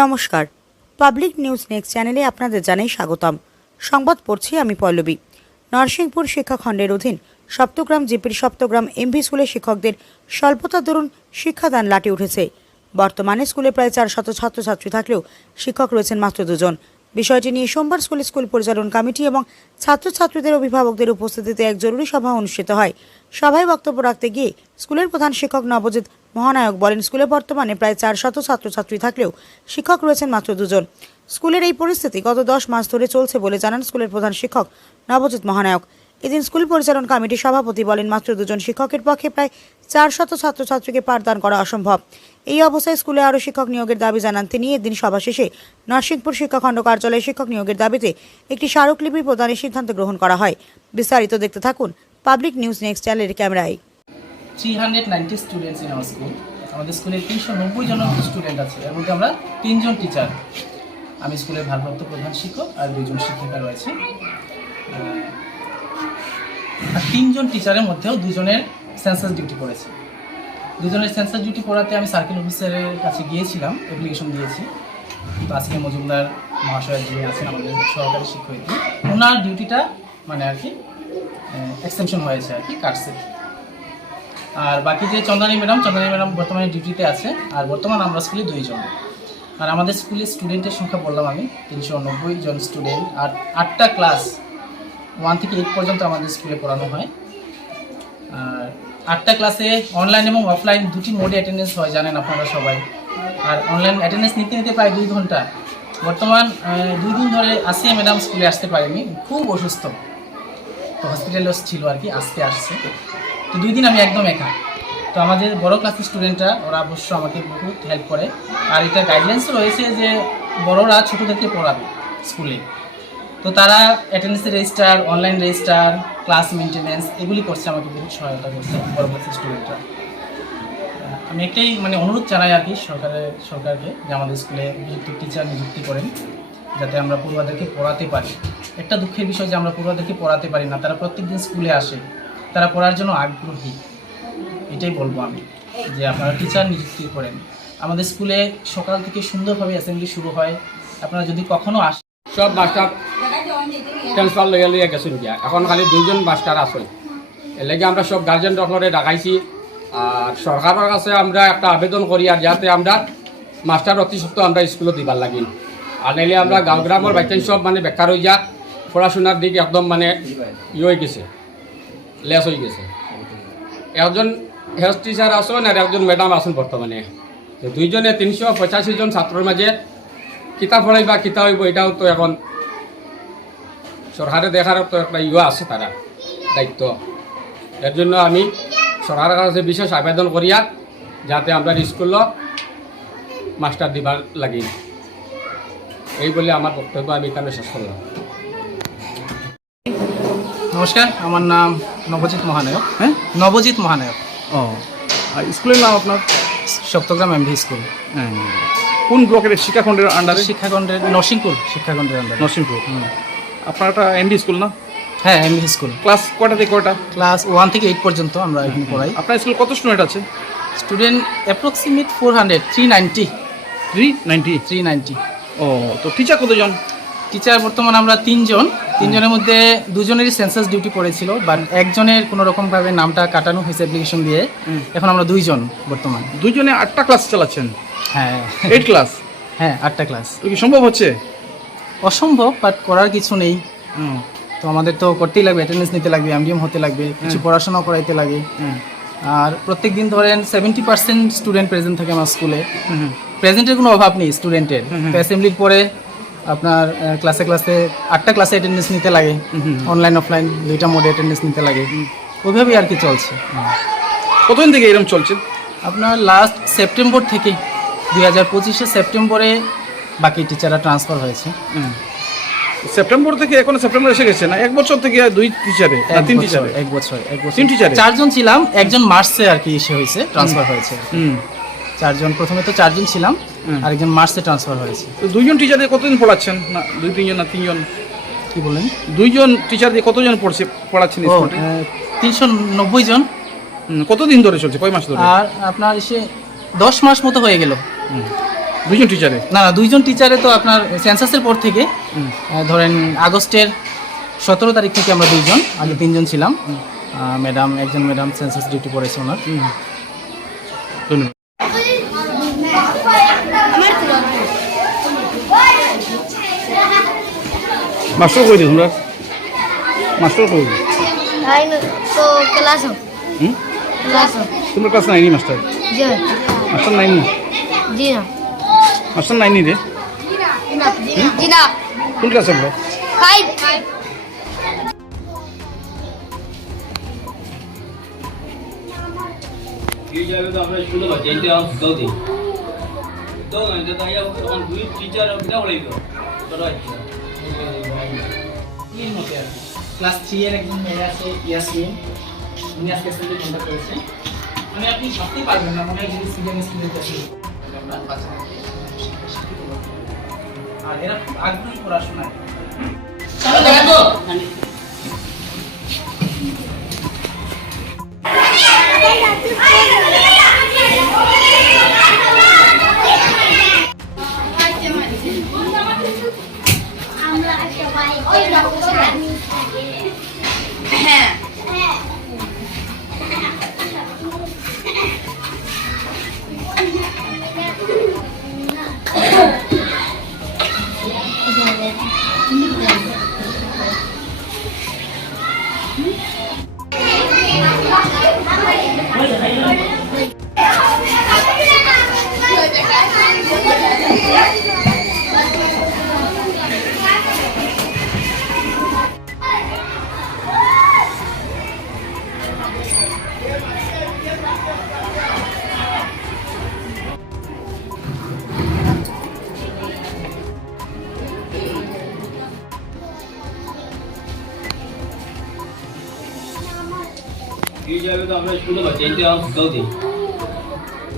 নমস্কার, public news next চ্যানেলে আপনাদের জানাই স্বাগতম। সংবাদ পড়ছি আমি পল্লবী। নরসিংপুর শিক্ষাখণ্ডের অধীন সপ্তগ্রাম জিপির সপ্তগ্রাম এমভি স্কুলের শিক্ষকদের স্বল্পতার দরুন শিক্ষাদান লাটে উঠেছে। বর্তমানে স্কুলে প্রায় 400 ছাত্রছাত্রী থাকলেও শিক্ষক রয়েছেন মাত্র 2 জন। বিষয়টি নিয়ে সোমবার স্কুল পরিচালন কমিটি এবং ছাত্রছাত্রীদের অভিভাবকদের উপস্থিতিতে এক জরুরি সভা অনুষ্ঠিত হয়। সভায় বক্তব্য রাখতে গিয়ে স্কুলের প্রধান শিক্ষক নবজিৎ মহানায়ক বলেন, স্কুলে বর্তমানে প্রায় 400 ছাত্রছাত্রী থাকলেও শিক্ষক রয়েছেন মাত্র 2 জন। স্কুলের এই পরিস্থিতি গত 10 মাস ধরে চলছে বলে জানান স্কুলের প্রধান শিক্ষক নবজিৎ মহানায়ক। এদিন স্কুল পরিচালন কমিটির সভাপতি বলেন, মাত্র 2 জন শিক্ষকের পক্ষে প্রায় 400 ছাত্রছাত্রীকে পাঠদান করা অসম্ভব। এই অবস্থায় স্কুলে আরও শিক্ষক নিয়োগের দাবি জানান তিনি। এদিন সভা শেষে নরসিংপুর শিক্ষাখণ্ড কার্যালয়ে শিক্ষক নিয়োগের দাবিতে একটি স্মারকলিপি প্রদানের সিদ্ধান্ত গ্রহণ করা হয়। বিস্তারিত দেখতে থাকুন পাবলিক নিউজ নেক্সট চ্যানেলের ক্যামেরায়। 390 স্টুডেন্টস ইন আওয়ার স্কুল। আমাদের স্কুলে 390 জন স্টুডেন্ট আছে, এর মধ্যে আমরা 3 জন টিচার। আমি স্কুলের ভারপ্রাপ্ত প্রধান শিক্ষক আর 2 জন শিক্ষিকা রয়েছে। আর 3 জন টিচারের মধ্যেও 2 জনের সেন্সাস ডিউটি পড়েছে। 2 জনের সেন্সাস ডিউটি পড়াতে আমি সার্কেল অফিসারের কাছে গিয়েছিলাম, অ্যাপ্লিকেশন দিয়েছি। তো আজকে মজুমদার মহাশয় যিনি আছেন আমাদের সহকারী শিক্ষয়িত্রী, ওনার ডিউটিটা মানে আর কি এক্সটেনশন হয়েছে আর কি, কাটছে। আর বাকি যে চন্দ্রানী ম্যাডাম বর্তমানে ডিউটিতে আছে। আর বর্তমান আমরা স্কুলে 2 জন। আর আমাদের স্কুলে স্টুডেন্টের সংখ্যা বললাম আমি 390 জন স্টুডেন্ট। আর 8টা ক্লাস 1 থেকে 8 পর্যন্ত আমাদের স্কুলে পড়ানো হয়। আর 8টা ক্লাসে অনলাইন এবং অফলাইন দুটি মোডে অ্যাটেন্ডেন্স হয়, জানেন আপনারা সবাই। আর অনলাইন অ্যাটেন্ডেন্স নিতে প্রায় 2 ঘন্টা। বর্তমান 2 দিন ধরে আসিয়া ম্যাডাম স্কুলে আসতে পারেনি, খুব অসুস্থ, তো হসপিটালে ছিল আর কি, আজকে আসছে। তো 2 দিন আমি একদম একা। তো আমাদের বড় ক্লাসের স্টুডেন্টরা ওরা অবশ্য আমাকে বহুত হেল্প করে। আর এটা গাইডলাইন্স রয়েছে যে বড়রা ছোটোদেরকে পড়াবে স্কুলে। তো তারা অ্যাটেন্ডেন্সের register, online register, class maintenance এগুলি করছে, আমাকে বহুত সহায়তা করছে বড় ক্লাসের স্টুডেন্টরা। আমি একটাই মানে অনুরোধ জানাই আর কি সরকারকে যে আমাদের স্কুলে উপযুক্ত টিচার নিযুক্তি করেন, যাতে আমরা পড়ুয়াদেরকে পড়াতে পারি। একটা দুঃখের বিষয় যে আমরা পড়ুয়াদেরকে পড়াতে পারি না। তারা প্রত্যেকদিন স্কুলে আসে, তারা পড়ার জন্য আগ্রহী। এটাই বলবো আমি যে আপনারা টিচার নিযুক্তি করেন। আমাদের স্কুলে সকাল থেকে সুন্দরভাবে অ্যাসেম্বলি শুরু হয়। আপনারা যদি কখনো আসেন, সব মাস্টার ট্রান্সফার লইয়া গেছেন গিয়া, এখন খালি 2 জন মাস্টার আসেন। এর লাগে আমরা সব গার্জেন ডক্টরে ডাকাইছি। আর সরকারের কাছে আমরা একটা আবেদন করি আর যাতে আমরা মাস্টার অতি সত্ত্বেও আমরা স্কুলে দিবার লাগিন। আর নাইলে আমরা গাঁও গ্রামের বাচ্চা সব মানে বেকার হয়ে যাক, পড়াশোনার দিক একদম মানে হয়ে গেছে, লেস হয়ে গেছে। একজন হেড টিচার আসেন আর একজন ম্যাডাম আসেন বর্তমানে। তো 2 জনে 385 জন ছাত্রের মাঝে কিতাব পড়াই বা কিতাব হইব, এটাও তো এখন সরকারে দেখার তো একটা আছে, তারা দায়িত্ব। এর জন্য আমি সরকারের কাছে বিশেষ আবেদন করিয়া যাতে আমরা স্কুল মাস্টার দিবার লাগি। এই বলে আমার বক্তব্য আমি এখানে শেষ করলাম। নমস্কার, আমার নাম নবজিৎ মহানায়ক। নবজিৎ মহানায়ক। ও, আর স্কুলের নাম আপনার? Saptagram MV school. কোন ব্লকের শিক্ষাখণ্ডের আন্ডারে? শিক্ষাখণ্ডের নরসিংপুর শিক্ষাখণ্ডের আন্ডারে। নরসিংপুর। আপনার একটা এমডি স্কুল না? হ্যাঁ, এমভি স্কুল। ক্লাস কটা থেকে কটা? ক্লাস 1 থেকে 8 পর্যন্ত আমরা এখানে পড়াই। আপনার স্কুল কত স্টুডেন্ট আছে? Student approximate 400, 390। 390? ও, তো টিচার কতজন? টিচার বর্তমান আমরা 3 জন। 3 জনের মধ্যে 2 জনেরই সেন্সাস ডিউটি পড়েছিল, বাট একজনের কোনো রকমভাবে নামটা কাটানো হয়েছে অ্যাপ্লিকেশন দিয়ে। এখন আমরা 2 জন বর্তমান। 2 জনে 8টা ক্লাস চালাচ্ছেন? হ্যাঁ, 8 ক্লাস? হ্যাঁ, 8টা ক্লাস। তো কি সম্ভব হচ্ছে? অসম্ভব, বাট করার কিছু নেই। তো আমাদের তো করতেই লাগবে, অ্যাটেন্ডেন্স নিতে লাগবে, এমডিএম হতে লাগবে, কিছু পড়াশোনাও করাইতে লাগে। আর প্রত্যেক দিন ধরেন 70% স্টুডেন্ট প্রেজেন্ট থাকে আমার স্কুলে। প্রেজেন্টের কোনো অভাব নেই স্টুডেন্টের। তো অ্যাসেম্বলির পরে আপনার ক্লাসে 8টা ক্লাসে অ্যাটেন্ডেন্স নিতে লাগে, অনলাইন অফলাইন 2টা মোডে অ্যাটেন্ডেন্স নিতে লাগে। ওইভাবেই আর কি চলছে। কতদিন থেকে এরকম চলছে? আপনার লাস্ট সেপ্টেম্বর থেকে 2025 সেপ্টেম্বরে বাকি টিচাররা ট্রান্সফার হয়েছে। সেপ্টেম্বর থেকে এখন সেপ্টেম্বর এসে গেছে না? 1 বছর থেকে 2 টিচারে না 3 টিচারে? 1 বছর 3 টিচারে 4 জন ছিলাম। একজন মার্চে আর কি এসে হয়েছে, ট্রান্সফার হয়েছে। 4 জন, প্রথমে তো 4 জন ছিলাম, আর একজন মার্চে ট্রান্সফার হয়েছে। তো 2 জন টিচারে কতদিন পড়াচ্ছেন? না 2-3 জন না 3 জন? কি বলেন? 2 জন টিচার দিয়ে কতজন পড়াচ্ছেন স্কুলে? 390 জন। কতদিন ধরে চলছে? কয় মাস ধরে? আর আপনার এসে 10 মাস মতো হয়ে গেল। দুইজন টিচারে? না না, 2 জন টিচারে তো আপনার সেন্সাসের পর থেকে ধরেন আগস্টের 17 তারিখ থেকে আমরা 2 জন, আগে 3 জন ছিলাম। ম্যাডাম, একজন ম্যাডাম সেন্সাস ডিউটি করেছে ওনার। ধন্যবাদ। মাস্টার কই রে তোমরা? মাস্টার কই? Ay, no, so, clase. হুম? Clase. তোমরা ক্লাস নাইনি মাস্টার? Yo. মাস্টার নাইনি? Gina. মাস্টার নাইনি রে? Gina. কোন ক্লাসে পড়ো? 5. এই জায়গায় তো আমরা স্কুলে পাচ্ছি এটা দাও দিই তো এটা তো আইয়া তখন দুই টিচার বিনা হইল তোরা ক্লাস 3 এর একজন মেয়ে আছে ইয়াসমিন, উনি আজকে স্কুলে কন্টাক্ট করেছে। মানে আপনি ভাবতেই পারবেন না, মনে হয় যদি সিজন স্কুলের কাছে আমরা বাচ্চাদের আর এরা খুব আগ্রহী পড়াশোনায়। এই জায়গায় তো আমরা স্কুলে পাচ্ছি এটা দাও দিই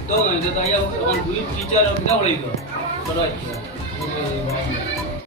তো এটা তো আইয়া তখন দুই টিচার বিনা হইল তোরা